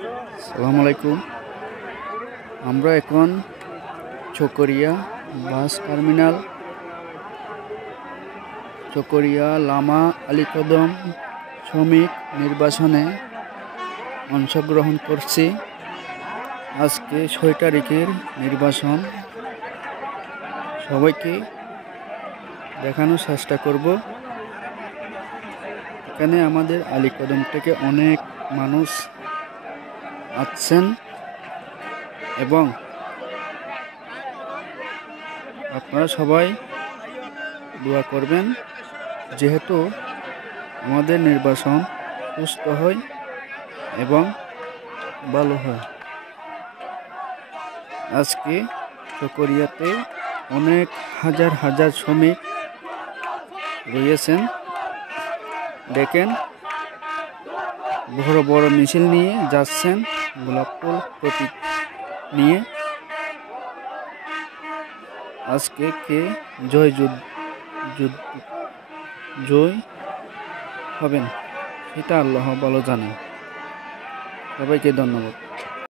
আসসালামু আলাইকুম। আমরা এখন চকরিয়া বাস টার্মিনাল, চকরিয়া লামা আলীকদম শ্রমিক নির্বাসনে অংশগ্রহণ করছি। আজকে 6 তারিখের নির্বাচন, সবাইকে দেখানোর চেষ্টা করব। এখানে আমাদের আলীকদম থেকে অনেক মানুষ আসছেন এবং আপনারা সবাই দোয়া করবেন যেহেতু আমাদের নির্বাচন সুস্থ হয় এবং ভালো হয়। আজকে চকরিয়াতে অনেক হাজার হাজার শ্রমিক রয়েছেন। দেখেন, বড় বড় মিছিল নিয়ে যাচ্ছেন, গোলাপ ফুল প্রতীক নিয়ে। আজকে কে জয় হবেন সেটা আল্লাহ ভালো জানেন। সবাইকে ধন্যবাদ।